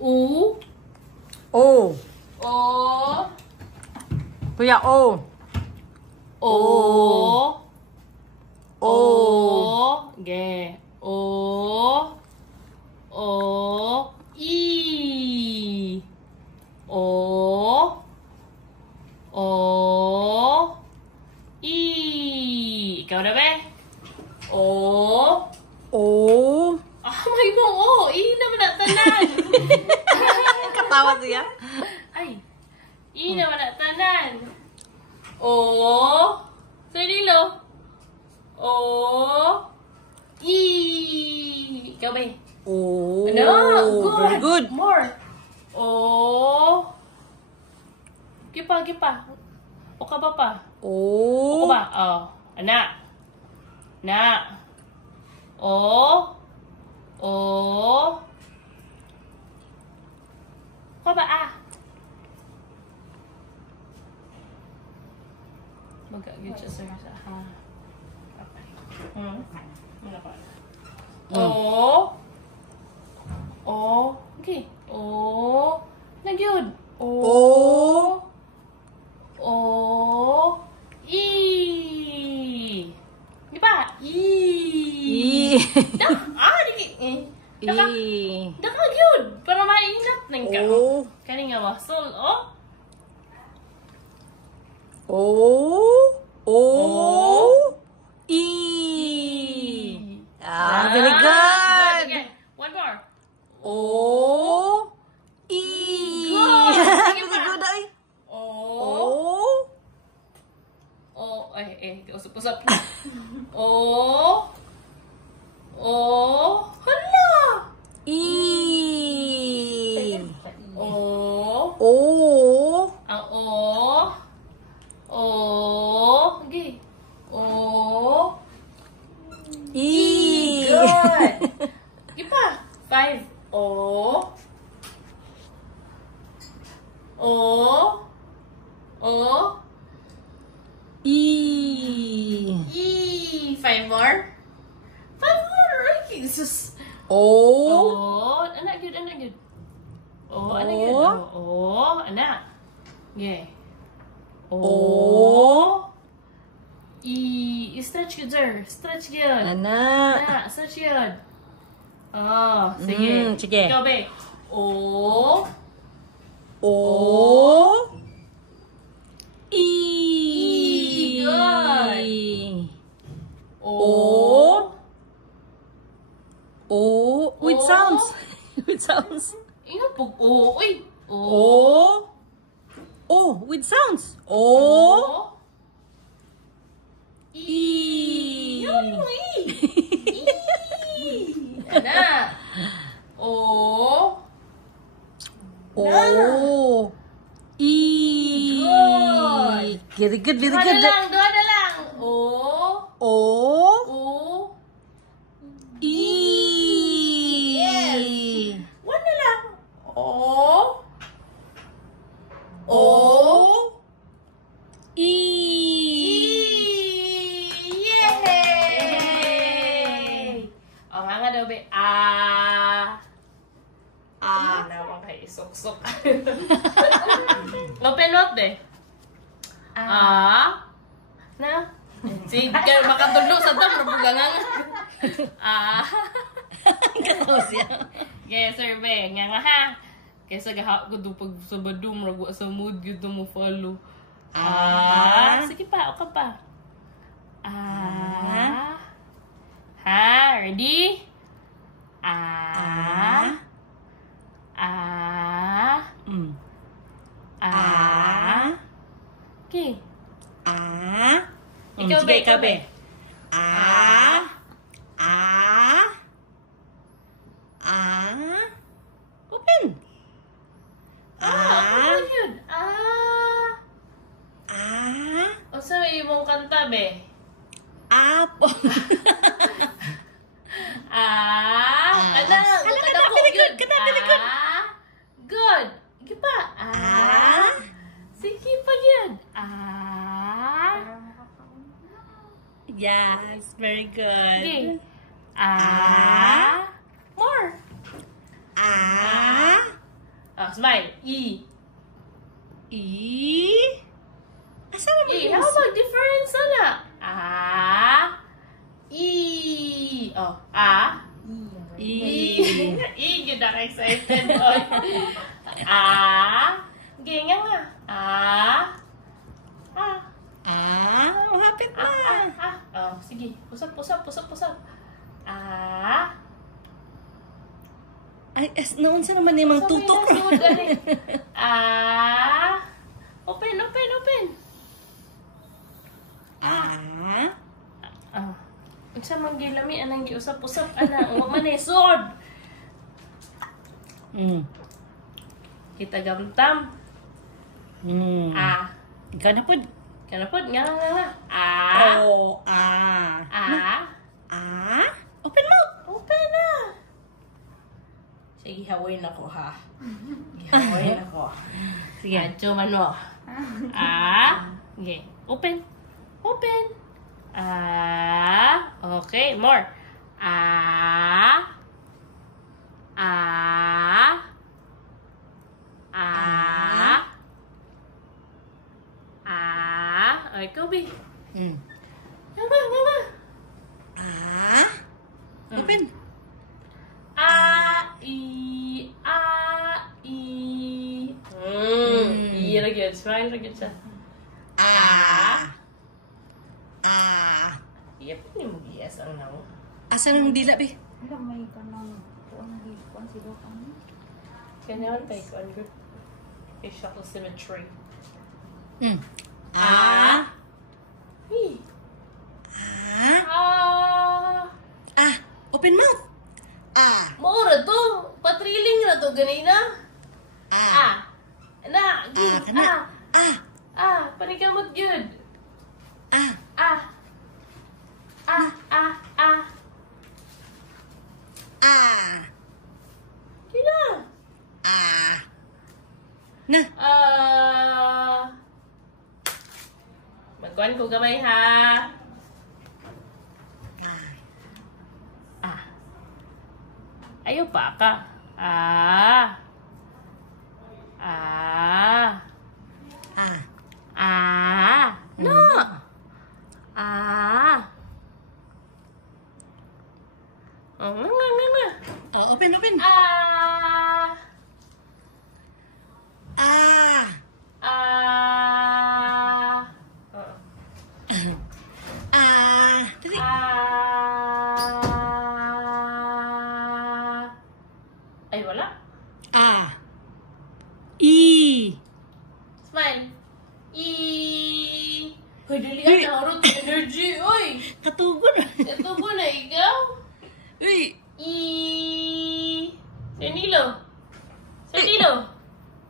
U. O. O. Kuya, O. O. O. Ge. O. O. I. O. O. I. Ikaw na ba? O. O. May mo, O. I naman na tanan. Katawa siya. Ay. I naman na tanan. O. Sarilo. O. I. Ikaw ba? O. Ano? Good. Very good. More. O. Gipa. O ka ba pa? O. O ba? Oh. Anak. Na. O. O. Ka ba ah? Mag-agit siya sir sa ha. Okay. Ano pa? O. O. Okay. O. Nagyod. O. O. I. Di ba? I. Di. Daka. I. Daka gyud para maingat nang ka. O. Kani nga wasol, oh. O. O. I. Very good. Again. One more. O. I. Good. Sige Very pa. good ay. O. O. O. Ay, usap-usap. O. O. Hala. I. O. O. Ang O. O. Okay. O. I. Good. Sige pa. 5. O. O. O. I. E. 5 more. 5 more. Okay. Sus. O. O. Anak good. O. Anak good. O. O. Anak. Yeah. O. I. Stretch good, sir. Stretch good. Anak. Anak. Stretch good. Oh. Sige. Sige. Ikaw, be. O. O. I. Good. O. O. With O. sounds. With sounds. Ino pag O. Uy. O. O. O. With sounds. O. I. Yun mo I. Anak. O. O. I. Good. Very good, very Doon good. na lang. O. O. O. I. Yes. One na lang. O. O. I. Yay! O nga nga daw, be. Ah. Ah. Naman kay isok-sok. Open mouth, be. Ah. Na? Sige, makatulog sa dam. Nabugangang. Ah. Katawa siya. Yes, sir, be. Nga nga ha. Kaysa gahap ko doon pag sa badum, ragu sa mood, yun mo follow. Ah. Sige pa, okay pa. Ah. Ha, ready? Ah. Ah. Ah. Okay. Ah. Ikaw, be, ikaw, be. Ah. Ah. Ah. Open. Ah, ano yun? Ah. Ah. O sa imong kanta, be? Apple. Ah. Ano? Kata, very good. Kata, very good. Ah. Good. Sige pa. Ah. Sige pa yan. Ah. Yes, very good. Okay. Ah. More. Ah. smile. E. E. Asa naman E. yung How about difference na? A. E. Oh. A. E. E. Yun na excited. Oy. A. Ganyan nga. A. A. Ah, hapit na. Oh, sige. Pusap. Ay, naunsa naman yung mga tutok. Open. Unsa man gilami anang giusap-usap ana, wa man sod. Kita gamtam. Ikaw na po. Kanapod nga. Oh, Open mouth. Open na. Sige, hawain ako ha. Hawain ako. Sige. Adyo man mo. Okay. Open. Okay, more. Ay, Kobe. Nga. Open. I lagi yun. Smile lagi siya. Iya pa niyo mag-ias ang naw. Asa nang dila, be? May kanang kuan sila kami. Ganyan tayo ko. Ano facial symmetry. Open mouth. Maura to. Patriling na to. Ganina. Panikamot yun. Kina. Na. Magkuhan ko gamay ha. Ayaw pa ka. No. Oh, open. Dali. Ay, wala. E. Smile. E. Hoy, dali ang naharot energy. Oy, Katugon. ito po na ikaw. Uy. E. Senilo.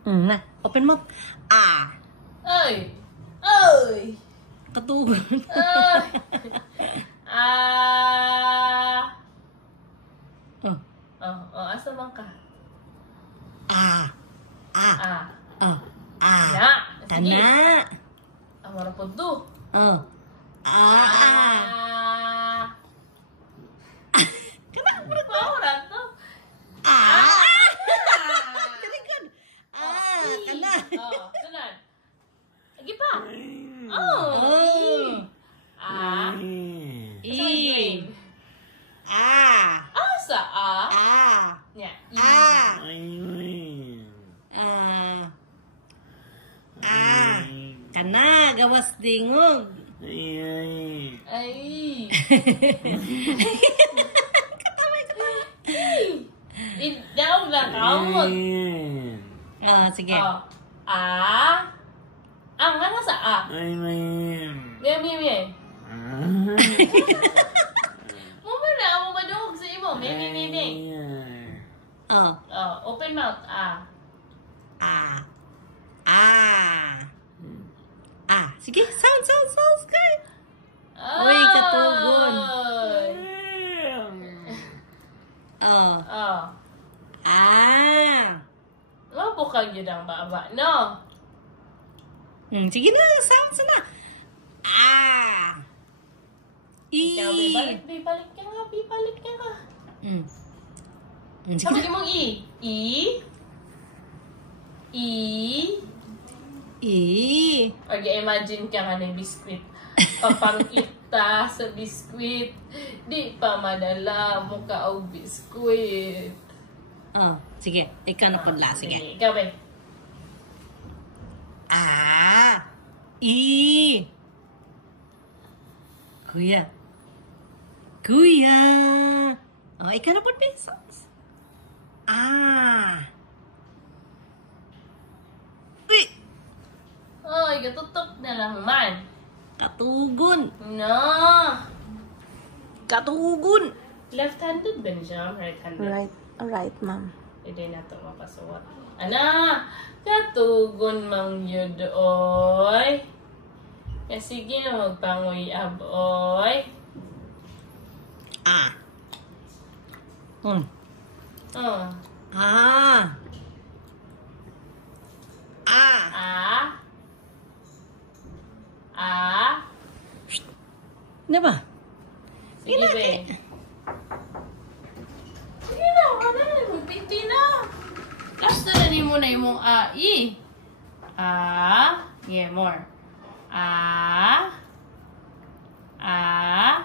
Na. Open mouth. Ay. Katugon. Asa man ka? Ya. Sige. Kana. Amara po to. Amara to. Kalikan. Kana. Sunod. Lagi pa. E. Asa Nya. Kana, gawas dingog. Ay. Katamay. Daw na kamot. Sige. Nga sa Mie. Mo na mo madungog sa imo. Mie. Open mouth. Sige, sound, guys. Uy, katugon. Mabukag yun ang baba, no? Sige na, sounds na. E. Ikaw, bibalik ka nga. Sige Sabi na. mong E. I. I. Okay, imagine ka nga ng biskwit. Papangita sa biskwit. Di pa madala mo ka og biskwit. Oh, sige. Ikaw na pudla. Sige. Ikaw ba? I. Kuya. Kuya. Oh, ikaw na pud pesos. Uy. Oy, gatutok na lang man. Katugon. No. Katugon. Left-handed ba niya? Right-handed? Right, ma'am. Hindi na ito mapasuot. Ana, katugon mang yun oy. Sige na magpangoy oy. Oh. Oh. Ah. Ano ba? Sige ba? Sige na, wala na. Magpinti na. Kasta na ni mo na yung I. Yeah, more. I. I.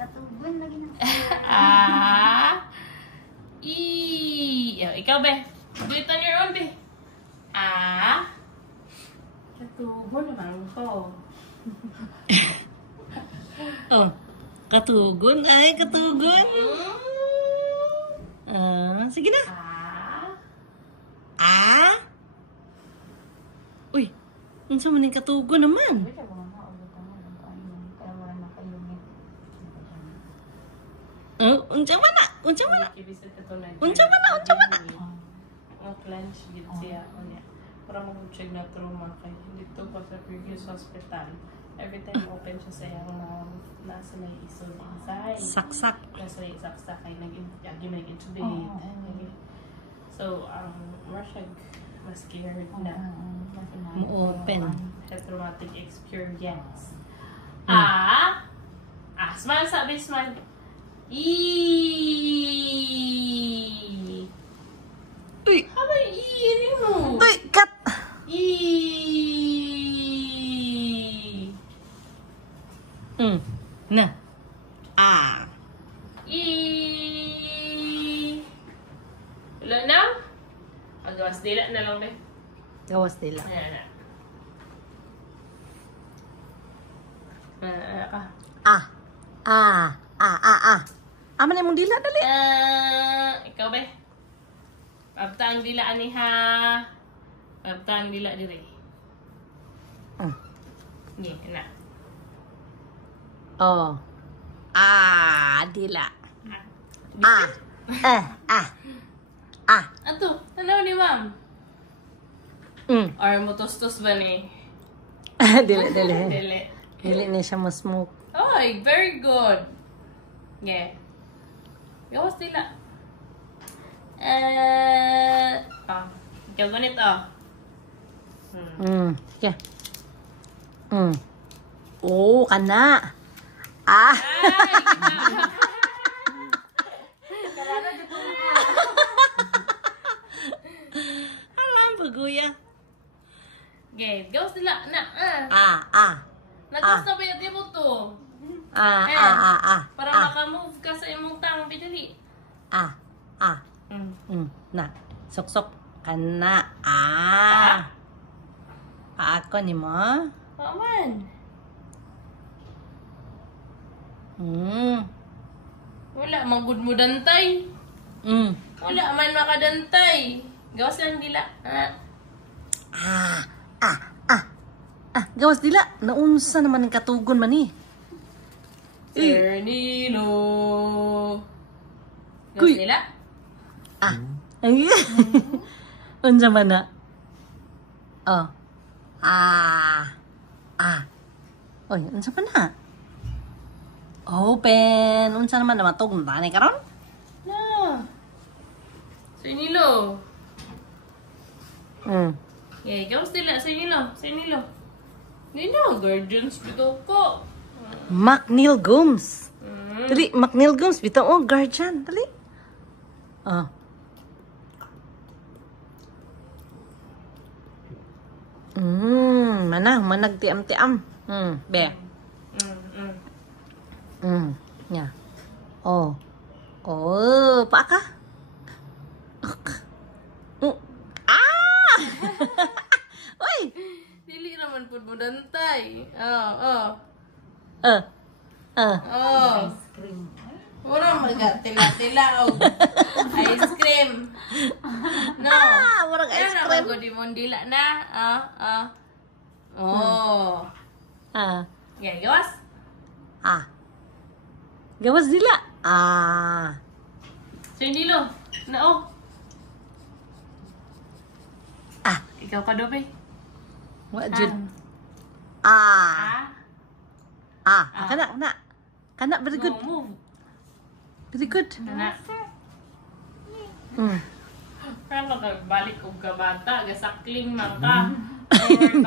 Katugon lagi na. I. Ikaw, be. Do it on your own, be. Katugon naman ko. Oh. Katugon. Ay, katugon. Sige na. Uy. Unsa man yung katugon naman? Wala ko mga ulitan mo. Kaya wala na kayungit. Oh, unsa man na? Unsa man na? Unsa man na? Unsa man na? Ang clench gid siya unya. Para mag-check na trauma kay dito pa sa previous hospital. Every time open siya sa iyang nasa may isod inside. Saksak. Nasa may saksak kay nag-intubate. So, Russia mas scared na. Mo-open. Traumatic experience. Smile sabi, smile. Uy. Haba ini mo. Uy, kat. Na. Wala na? Agawas dila na lang din. Gawas nila. Ayan na. Aman na mong dila, dali. Ikaw ba? Pabta ang dila ani ha. Pabta ang dila dire. Ni, na. Oh. Dila. Ato, ano ni ma'am? Or motostos ba ni? Dili. Dili. Dili na siya ma-smoke. Oy, very good. Yeah. Gawas dila. Ikaw ganito. Sige. Oh, kana. Ay, Alam pa, kuya. okay, gawas dila. Na, Nagawas na ba yung mo to? Para makamove ka sa imong tang bidali. Na. Sok-sok. Kana. Paako ni mo. Paman. Wala, magud mo dantay. Wala man makadantay. Gawas lang dila. Gawas dila. Naunsa naman ang katugon man ni. Sir Nilo. Gawas Kuy. dila. Ay. Unsa man na? Oh. Oy, unsa pa na? Open. Unsa naman na matog na ni karon? Na. Sir Nilo. Gawas dila. Sir Nilo. Nino, guardians dito po. Macneil Gums. Dali, Macnil Gomes, bitaw, oh, guardian, dali. Ah. Manag tiam-tiam. Be. Nya. Oh. Oh, pa ka? Ah! Uy! Dili naman pud mo dantay. Oh. Ice cream. Mura magatila-tila og ice cream. No. Murag ice cream. Ano di mo dila na? Oh. Gawas? Gawas dila. So dilo. Nao. Ikaw ka dobe. What jud? Kana very good. Move. Very good. Kana. Parang balik og ka bata, gasakling man ka.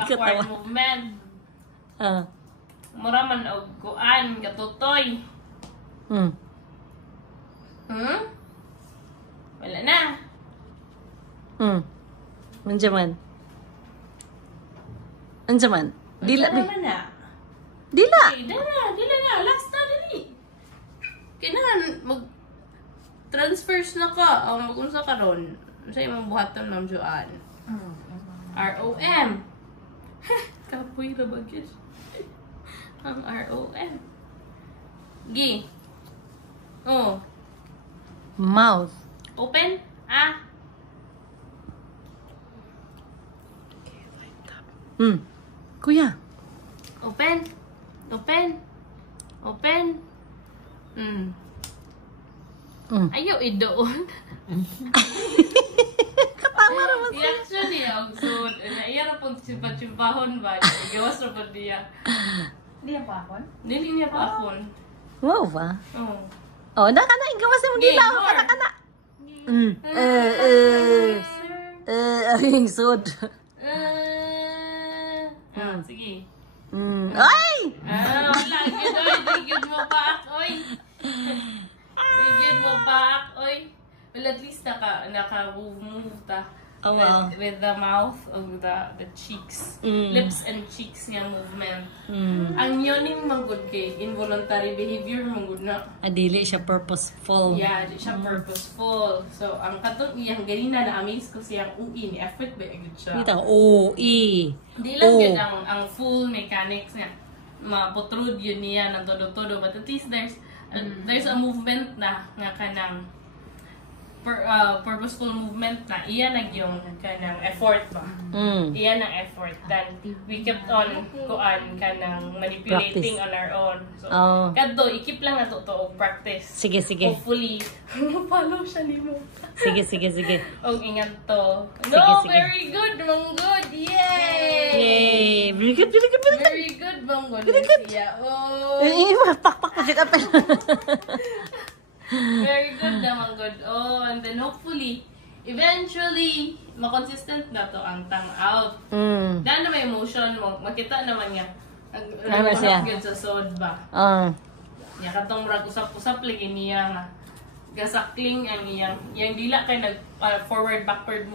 Forward movement. Mura man og kuan katutoy. Wala na. Anjaman. Dila Wala bi. naman na. Dila. Okay, dila na. Last na, dili. Kailangan mag-transfers na ka. O mag-unsa ka ron. Sa imong buhaton ng Joan. ROM. Kapoy na bagay. Ang ROM. Gi. Oh. Mouth. Open. Kuya. Open. Ayaw idoon. Katama naman siya. Actually, ang sud. Iya na pong chimpahon ba? Gawas na po niya. Di pa ako? Dili niya pa akon. Wow ba? Oh. Oh, kana igawas mo dila. Kana. Ang sud. Sige. Ay! Wala. Gid mo pa ako, oy. Gid mo pa ako, oy. Well, at least naka-move ta. Oh, wow. With the mouth of the cheeks. Lips and cheeks nga movement. Ang yawning manggod kay involuntary behavior manggod na. Dili siya purposeful. Yeah, di siya purposeful. So, ang katong iyang ganina na-amaze ko siyang UI ni effort ba agad siya. Kita, O-E. Di lang yun ang full mechanics niya. Mapotrude yun niya ng todo-todo. But at least there's a movement na nga kanang purposeful movement na iyan ang yung kanang effort ba. Iyan ang effort. Then we kept on kanang manipulating on our own. So kadto i-keep lang nato to og practice. Sige. Hopefully follow siya nimo. Sige. Og ingat to. Sige. Very good, Manggod. Yay! Yay! Very good. Very good, Manggod. Very good. Pak pa dyan ka. Very good naman, good. Oh, and then hopefully, eventually, makonsistent na to ang tongue out. Dahil na may emotion mo, makita naman niya. Ano siya? Good sa sod ba? Niya katong rag usap-usap lagi niya nga. Gasakling ang iyang dila kay nag forward backward